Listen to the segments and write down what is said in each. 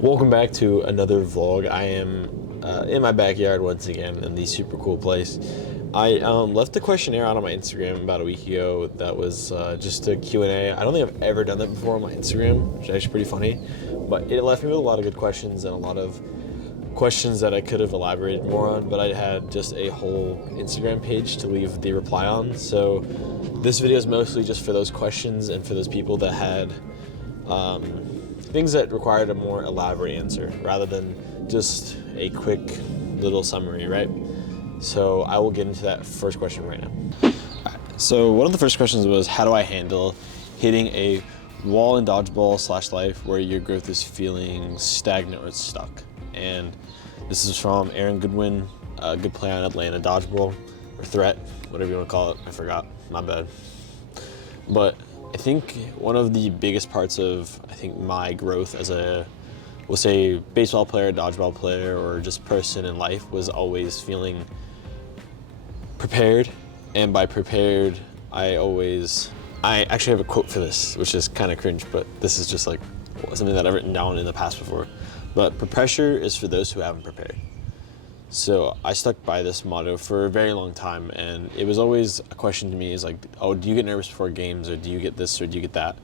Welcome back to another vlog. I am in my backyard once again in the super cool place. I left a questionnaire out on my Instagram about a week ago that was just a Q&A. I don't think I've ever done that before on my Instagram, which is actually pretty funny, but it left me with a lot of good questions and a lot of questions that I could have elaborated more on, but I had just a whole Instagram page to leave the reply on. So this video is mostly just for those questions and for those people that had things that required a more elaborate answer rather than just a quick little summary, right? So I will get into that first question right now. So one of the first questions was, how do I handle hitting a wall in dodgeball / life where your growth is feeling stagnant or stuck? And this is from Aaron Goodwin, good play on Atlanta Dodgeball, or Threat, whatever you want to call it. I forgot, my bad. But I think one of the biggest parts of, my growth as a, we'll say, baseball player, dodgeball player, or just person in life was always feeling prepared. And by prepared, I actually have a quote for this, which is kind of cringe, but this is just like something that I've written down in the past before. But pressure is for those who haven't prepared. So I stuck by this motto for a very long time, and it was always a question to me, is like, oh, do you get nervous before games, or do you get this, or do you get that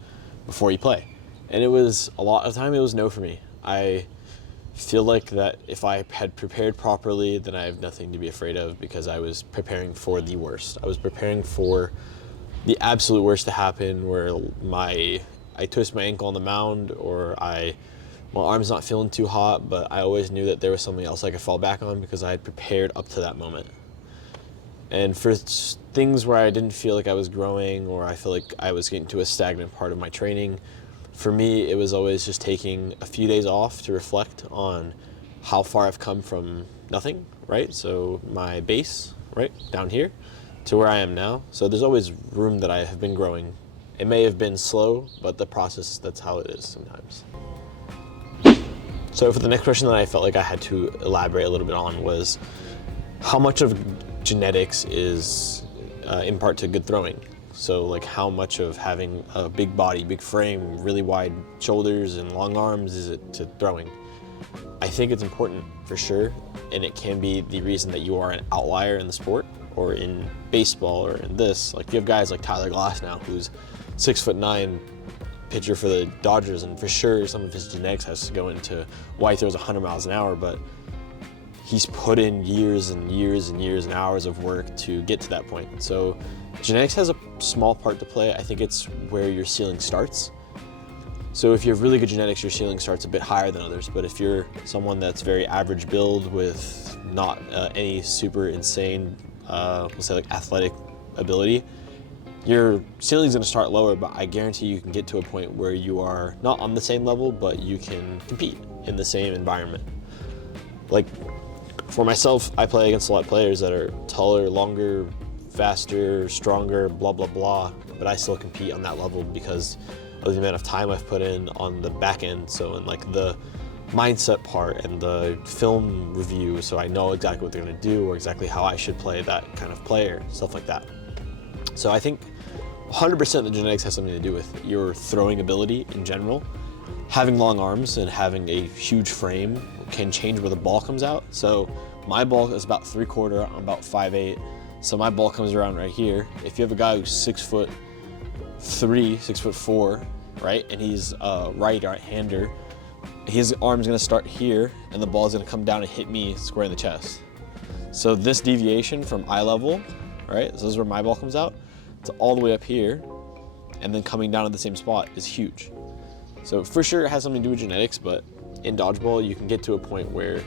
before you play? And it was, a lot of the time, it was no for me. I feel like that if I had prepared properly, then I have nothing to be afraid of, because I was preparing for the worst. I was preparing for the absolute worst to happen, where I twist my ankle on the mound, or my arm's not feeling too hot, but I always knew that there was something else I could fall back on because I had prepared up to that moment. And for things where I didn't feel like I was growing, or I feel like I was getting to a stagnant part of my training, for me, it was always just taking a few days off to reflect on how far I've come from nothing, right? So my base, right, down here, to where I am now. So there's always room that I have been growing. It may have been slow, but the process, that's how it is sometimes. So for the next question that I felt like I had to elaborate a little bit on was, how much of genetics is in part to good throwing? So like, how much of having a big body, big frame, really wide shoulders and long arms is it to throwing? I think it's important for sure, and it can be the reason that you are an outlier in the sport, or in baseball, or in this. Like, you have guys like Tyler Glass now, who's 6'9", pitcher for the Dodgers, and for sure some of his genetics has to go into why he throws 100 miles an hour, but he's put in years and years and years and hours of work to get to that point. So genetics has a small part to play. I think it's where your ceiling starts. So if you have really good genetics, your ceiling starts a bit higher than others, but if you're someone that's very average build with not any super insane, we'll say like athletic ability, your ceiling's gonna start lower, but I guarantee you can get to a point where you are not on the same level, but you can compete in the same environment. Like, for myself, I play against a lot of players that are taller, longer, faster, stronger, blah, blah, blah, but I still compete on that level because of the amount of time I've put in on the back end. So in like the mindset part and the film review, so I know exactly what they're gonna do or exactly how I should play that kind of player, stuff like that. So I think 100% the genetics has something to do with your throwing ability in general. Having long arms and having a huge frame can change where the ball comes out. So my ball is about 3/4, I'm about 5'8", so my ball comes around right here. If you have a guy who's 6'3", 6'4", right, and he's a right-hander, his arm's gonna start here, and the ball's gonna come down and hit me square in the chest. So this deviation from eye level, right, so this is where my ball comes out, it's all the way up here, and then coming down at the same spot is huge. So for sure it has something to do with genetics, but in dodgeball you can get to a point where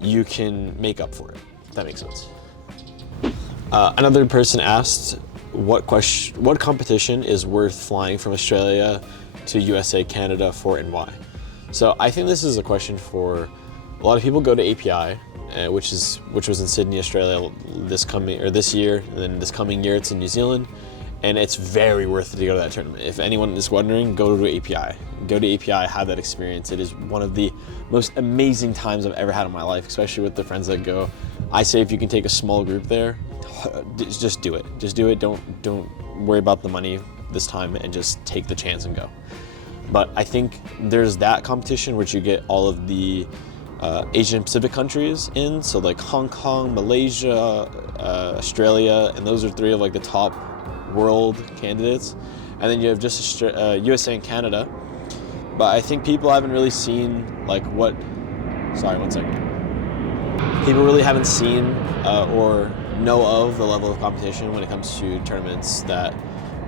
you can make up for it, if that makes sense. Another person asked, what competition is worth flying from Australia to USA, Canada for, and why? So I think this is a question for a lot of people. Go to API, which was in Sydney, Australia this year, and then this coming year it's in New Zealand, and it's very worth it to go to that tournament. If anyone is wondering, go to API. Go to API, have that experience. It is one of the most amazing times I've ever had in my life, especially with the friends that go. I say if you can take a small group there, just do it. Just do it. Don't worry about the money this time, and just take the chance and go. But I think there's that competition which you get all of the Asian Pacific countries in, so like Hong Kong, Malaysia, Australia, and those are 3 of like the top world candidates. And then you have just USA and Canada. But I think people haven't really seen like what. Sorry, one second. People really haven't seen or know of the level of competition when it comes to tournaments that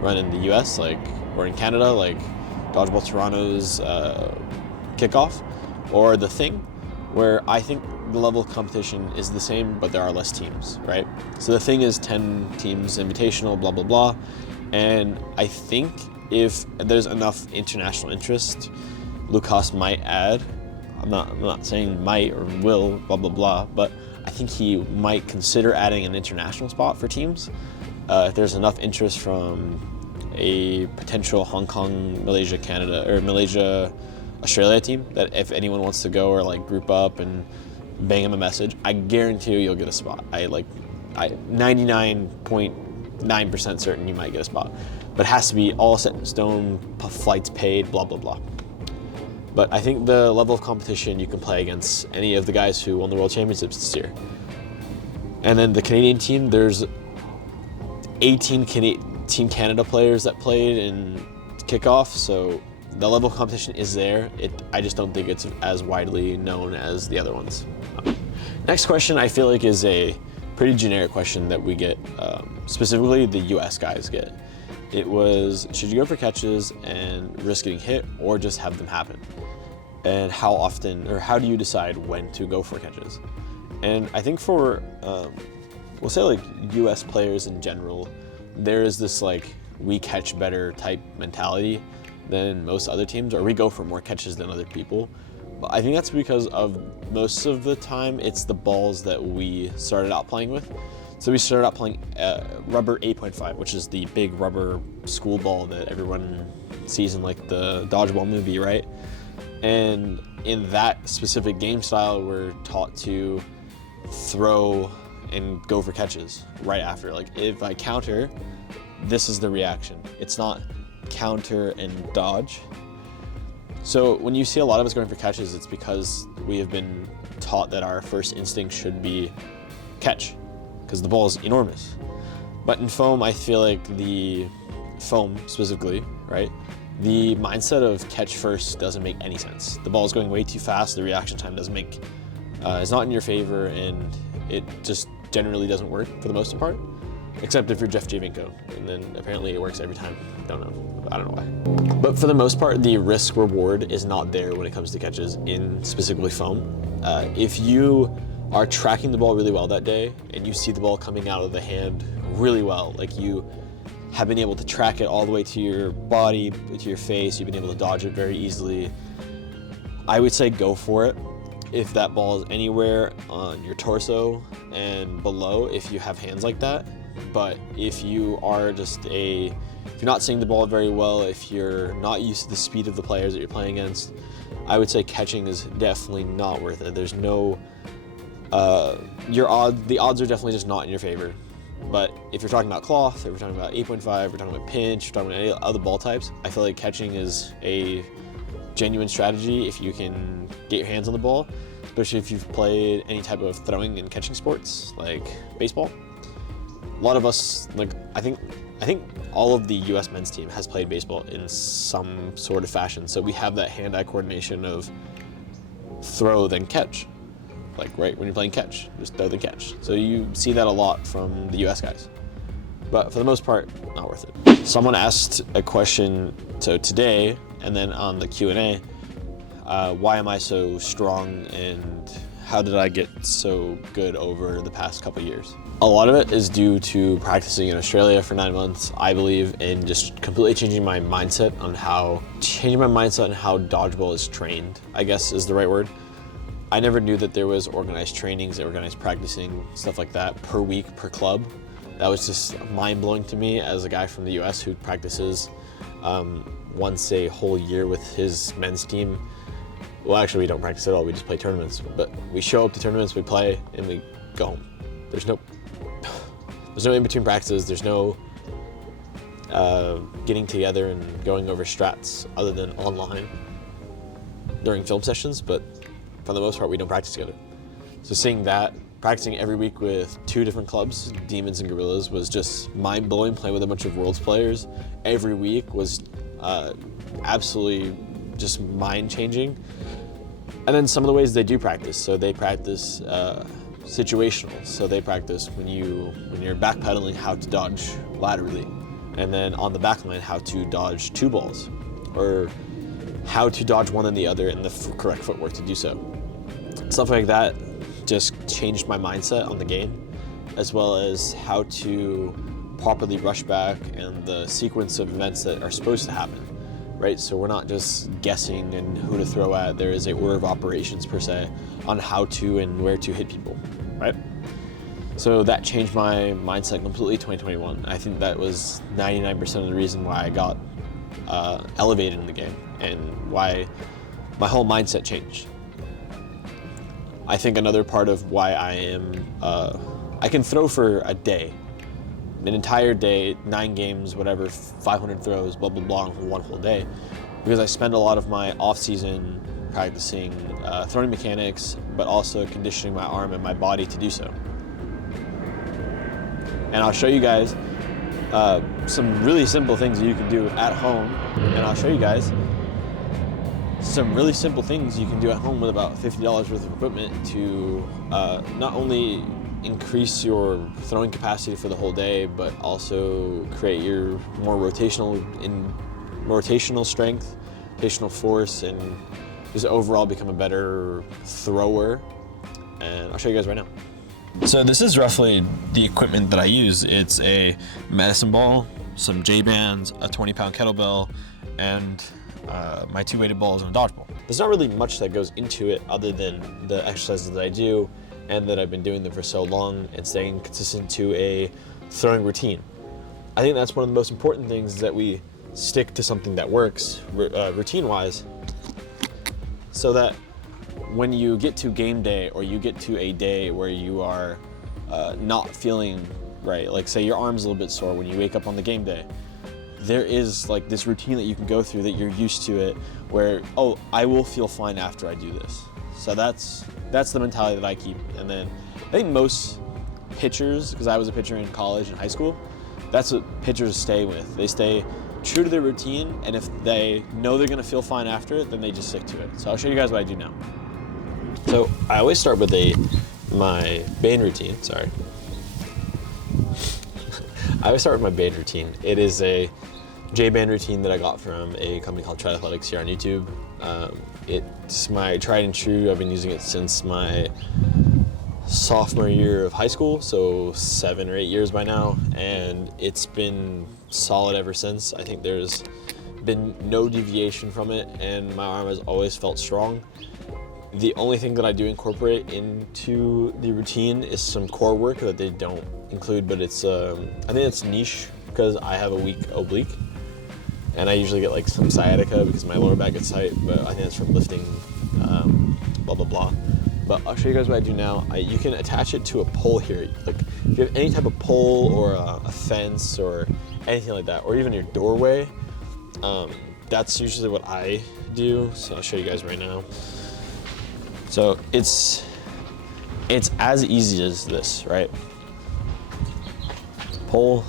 run in the US, like, or in Canada, like Dodgeball Toronto's kickoff, or the Thing, where I think the level of competition is the same, but there are less teams, right? So the Thing is 10 teams invitational, blah, blah, blah. And I think if there's enough international interest, Lucas might add. I'm not saying might or will, blah, blah, blah, but I think he might consider adding an international spot for teams. If there's enough interest from a potential Hong Kong, Malaysia, Canada, or Malaysia, Australia team, that if anyone wants to go or like group up and bang him a message, I guarantee you'll get a spot. I 99.9% certain you might get a spot, but it has to be all set in stone, flights paid, blah, blah, blah. But I think the level of competition, you can play against any of the guys who won the World Championships this year. And then the Canadian team, there's 18 Team Canada players that played in kickoff, so the level of competition is there. I just don't think it's as widely known as the other ones. Next question I feel like is a pretty generic question that we get, specifically the US guys get. It was, should you go for catches and risk getting hit or just have them happen? And how often, or how do you decide when to go for catches? And I think for, we'll say like US players in general, there is this like, we catch better type mentality than most other teams, or we go for more catches than other people. But I think that's because of most of the time, it's the balls that we started out playing with. So we started out playing rubber 8.5, which is the big rubber school ball that everyone sees in like the Dodgeball movie, right? And in that specific game style, we're taught to throw and go for catches right after. Like if I counter, this is the reaction. It's not counter and dodge. So when you see a lot of us going for catches, it's because we have been taught that our first instinct should be catch, because the ball is enormous. But in foam, I feel like the foam specifically, right? The mindset of catch first doesn't make any sense. The ball is going way too fast. The reaction time doesn't make, is not in your favor, and it just generally doesn't work for the most part, except if you're Jeff Javinko, and then apparently it works every time. I don't know why. But for the most part, the risk reward is not there when it comes to catches in specifically foam. If you are tracking the ball really well that day and you see the ball coming out of the hand really well, like you have been able to track it all the way to your body, to your face, you've been able to dodge it very easily, I would say go for it. If that ball is anywhere on your torso and below, if you have hands like that. But if you are if you're not seeing the ball very well, if you're not used to the speed of the players that you're playing against, I would say catching is definitely not worth it. There's no, the odds are definitely just not in your favor. But if you're talking about cloth, if we're talking about 8.5, we're talking about pinch, we're talking about any other ball types, I feel like catching is a genuine strategy if you can get your hands on the ball, especially if you've played any type of throwing and catching sports like baseball. A lot of us, like, I think all of the US men's team has played baseball in some sort of fashion. So we have that hand-eye coordination of throw then catch. Like right when you're playing catch, just throw then catch. So you see that a lot from the US guys. But for the most part, not worth it. Someone asked a question today, and then on the Q&A, why am I so strong and how did I get so good over the past couple years? A lot of it is due to practicing in Australia for 9 months, I believe, and just completely changing my mindset on how dodgeball is trained, I guess is the right word. I never knew that there was organized trainings, organized practicing, stuff like that per week, per club. That was just mind-blowing to me as a guy from the US who practices once a whole year with his men's team. Well, actually, we don't practice at all. We just play tournaments. But we show up to tournaments, we play, and we go home. There's no in-between practices. There's no getting together and going over strats other than online during film sessions, but for the most part, we don't practice together. So seeing that, practicing every week with 2 different clubs, Demons and Gorillas, was just mind-blowing. Playing with a bunch of Worlds players every week was absolutely just mind-changing. And then some of the ways they do practice. So they practice situational. So they practice when you're backpedaling, how to dodge laterally, and then on the back line, how to dodge 2 balls, or how to dodge one and the other and the correct footwork to do so. Stuff like that just changed my mindset on the game, as well as how to properly rush back and the sequence of events that are supposed to happen, right? So we're not just guessing and who to throw at. There is a order of operations per se on how to and where to hit people, right? So that changed my mindset completely 2021. I think that was 99% of the reason why I got elevated in the game and why my whole mindset changed. I think another part of why I can throw for a day, an entire day, 9 games, whatever, 500 throws, blah, blah, blah, for one whole day, because I spend a lot of my off season practicing throwing mechanics, but also conditioning my arm and my body to do so. And I'll show you guys some really simple things that you can do at home, and I'll show you guys some really simple things you can do at home with about $50 worth of equipment to not only increase your throwing capacity for the whole day, but also create your more rotational strength, rotational force, and just overall become a better thrower. And I'll show you guys right now. So this is roughly the equipment that I use. It's a medicine ball, some J-bands, a 20-pound kettlebell, and my 2 weighted balls and a dodgeball. There's not really much that goes into it other than the exercises that I do and that I've been doing them for so long and staying consistent to a throwing routine. I think that's one of the most important things, is that we stick to something that works routine-wise, so that when you get to game day or you get to a day where you are not feeling right, like say your arm's a little bit sore when you wake up on the game day, there is like this routine that you can go through that you're used to it, where, oh, I will feel fine after I do this. So that's the mentality that I keep. And then I think most pitchers, because I was a pitcher in college and high school, that's what pitchers stay with. They stay true to their routine, and if they know they're gonna feel fine after it, then they just stick to it. So I'll show you guys what I do now. So I always start with my band routine, sorry. I always start with my band routine. It is a J-band routine that I got from a company called Triathletics here on YouTube. It's my tried and true. I've been using it since my sophomore year of high school, so 7 or 8 years by now, and it's been solid ever since. I think there's been no deviation from it, and my arm has always felt strong. The only thing that I do incorporate into the routine is some core work that they don't include, but it's I think it's niche because I have a weak oblique, and I usually get like some sciatica because my lower back gets tight, but I think that's from lifting, blah blah blah. But I'll show you guys what I do now. You can attach it to a pole here. Like if you have any type of pole or a fence or anything like that, or even your doorway, that's usually what I do. So I'll show you guys right now. So it's as easy as this, right? Pole,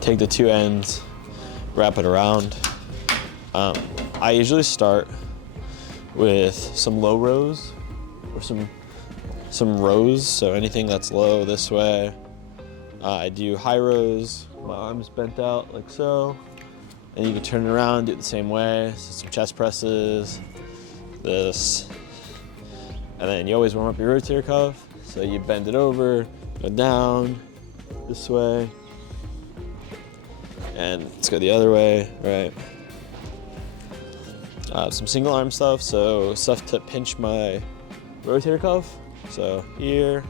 take the 2 ends, wrap it around. I usually start with some low rows or some rows, so anything that's low this way. I do high rows, my arms bent out like so, and you can turn it around, do it the same way. So some chest presses, this. And then you always warm up your rotator cuff. So you bend it over, go down this way, and let's go the other way, right? Some single arm stuff, so stuff to pinch my rotator cuff. So here,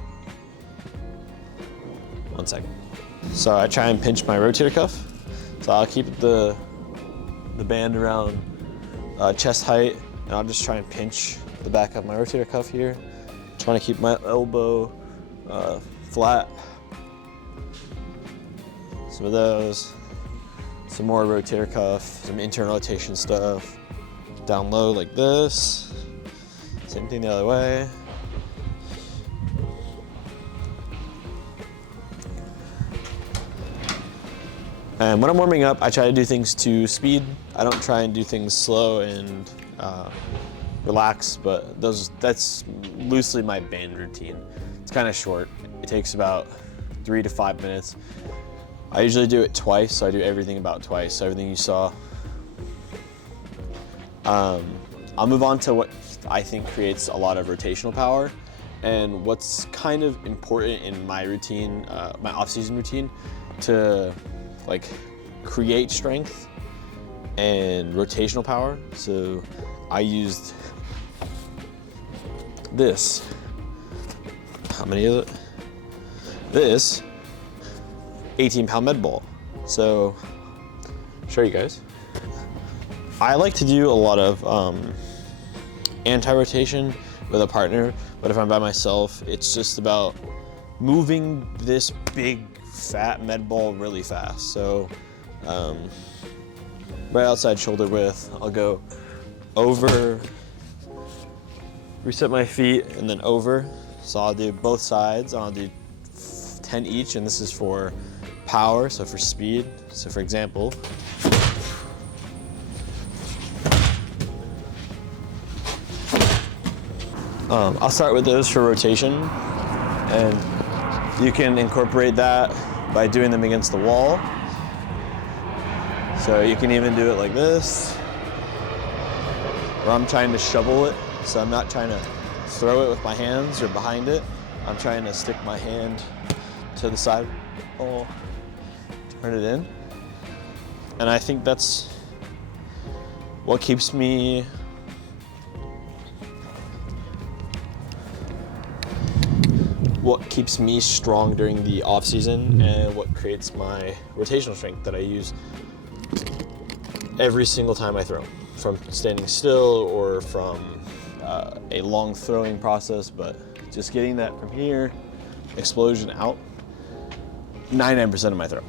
1 second. So I try and pinch my rotator cuff. So I'll keep the band around chest height, and I'll just try and pinch the back of my rotator cuff here, trying to keep my elbow flat. Some of those. Some more rotator cuff, some internal rotation stuff. Down low like this. Same thing the other way. And when I'm warming up, I try to do things to speed. I don't try and do things slow and relax, but that's loosely my band routine. It's kind of short. It takes about 3 to 5 minutes. I usually do it twice, so I do everything about twice, everything you saw. I'll move on to what I think creates a lot of rotational power, and what's kind of important in my routine, my off-season routine, to like create strength and rotational power. So I used this. How many is it? This 18-pound med ball. So show you guys. I like to do a lot of anti-rotation with a partner, but if I'm by myself, it's just about moving this big fat med ball really fast. So right outside shoulder width, I'll go over, reset my feet, and then over. So I'll do both sides. I'll do 10 each, and this is for power, so for speed. So for example, I'll start with those for rotation, and you can incorporate that by doing them against the wall. So you can even do it like this, where I'm trying to shovel it. So I'm not trying to throw it with my hands or behind it. I'm trying to stick my hand to the side, turn it in. And I think that's what keeps me strong during the off season, and what creates my rotational strength that I use every single time I throw, from standing still or from a long throwing process. But just getting that from here, explosion out, 99% of my throw.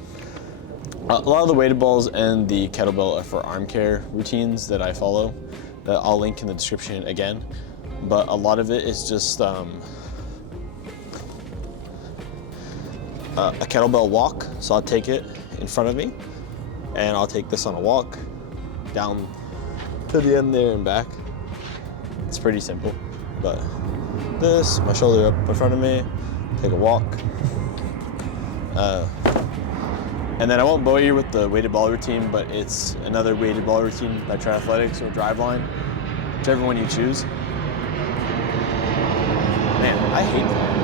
A lot of the weighted balls and the kettlebell are for arm care routines that I follow, that I'll link in the description again. But a lot of it is just a kettlebell walk. So I'll take it in front of me, and I'll take this on a walk down to the end there and back. It's pretty simple, but this, my shoulder up in front of me, take a walk. And then I won't bore you with the weighted ball routine, but it's another weighted ball routine by Triathletics or Driveline, whichever one you choose. Man, I hate that.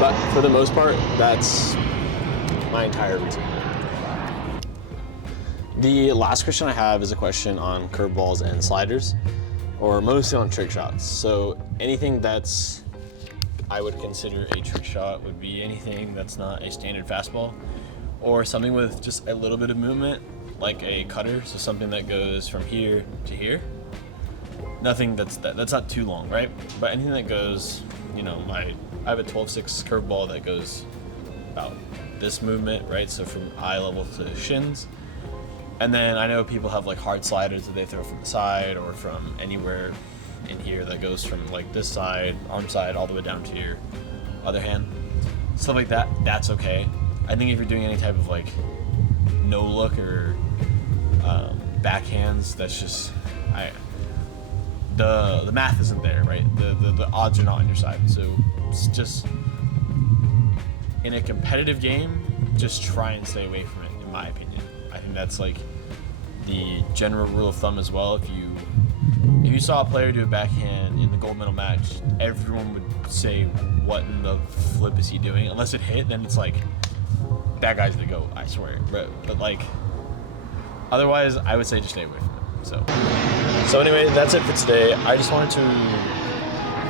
But for the most part, that's my entire routine. The last question I have is a question on curveballs and sliders, or mostly on trick shots. So anything that's I would consider a trick shot would be anything that's not a standard fastball, or something with just a little bit of movement, like a cutter. So something that goes from here to here. Nothing that's not too long, right? But anything that goes, you know, I have a 12-6 curveball that goes about this movement, right? So from eye level to shins. And then I know people have like hard sliders that they throw from the side or from anywhere in here that goes from like this side, arm side, all the way down to your other hand. Stuff like that, that's okay. I think if you're doing any type of like no look or backhands, that's just, the math isn't there, right? The odds are not on your side. So it's just, in a competitive game, just try and stay away from it, in my opinion. I think that's like the general rule of thumb as well. If you saw a player do a backhand in the gold medal match, everyone would say, what in the flip is he doing? Unless it hit, then it's like, that guy's the GOAT, I swear. But like, otherwise, I would say just stay away from it. So anyway, that's it for today. I just wanted to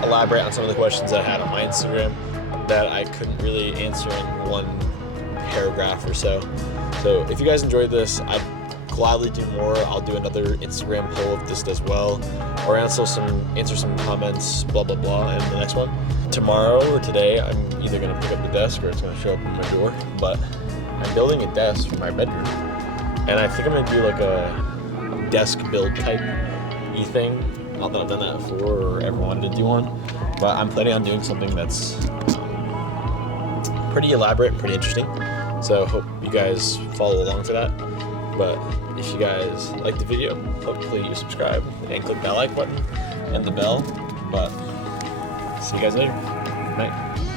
elaborate on some of the questions that I had on my Instagram that I couldn't really answer in one paragraph or so. So if you guys enjoyed this, I'd gladly do more. I'll do another Instagram poll of this as well, or answer some comments, blah blah blah, in the next one. Tomorrow or today, I'm either gonna pick up the desk or it's gonna show up on my door. But I'm building a desk for my bedroom, and I think I'm gonna do like a desk build type thing. Not that I've done that before or ever wanted to do one, but I'm planning on doing something that's pretty elaborate and pretty interesting. So hope you guys follow along for that. But if you guys like the video, hopefully you subscribe and click that like button and the bell. But see you guys later. Good night.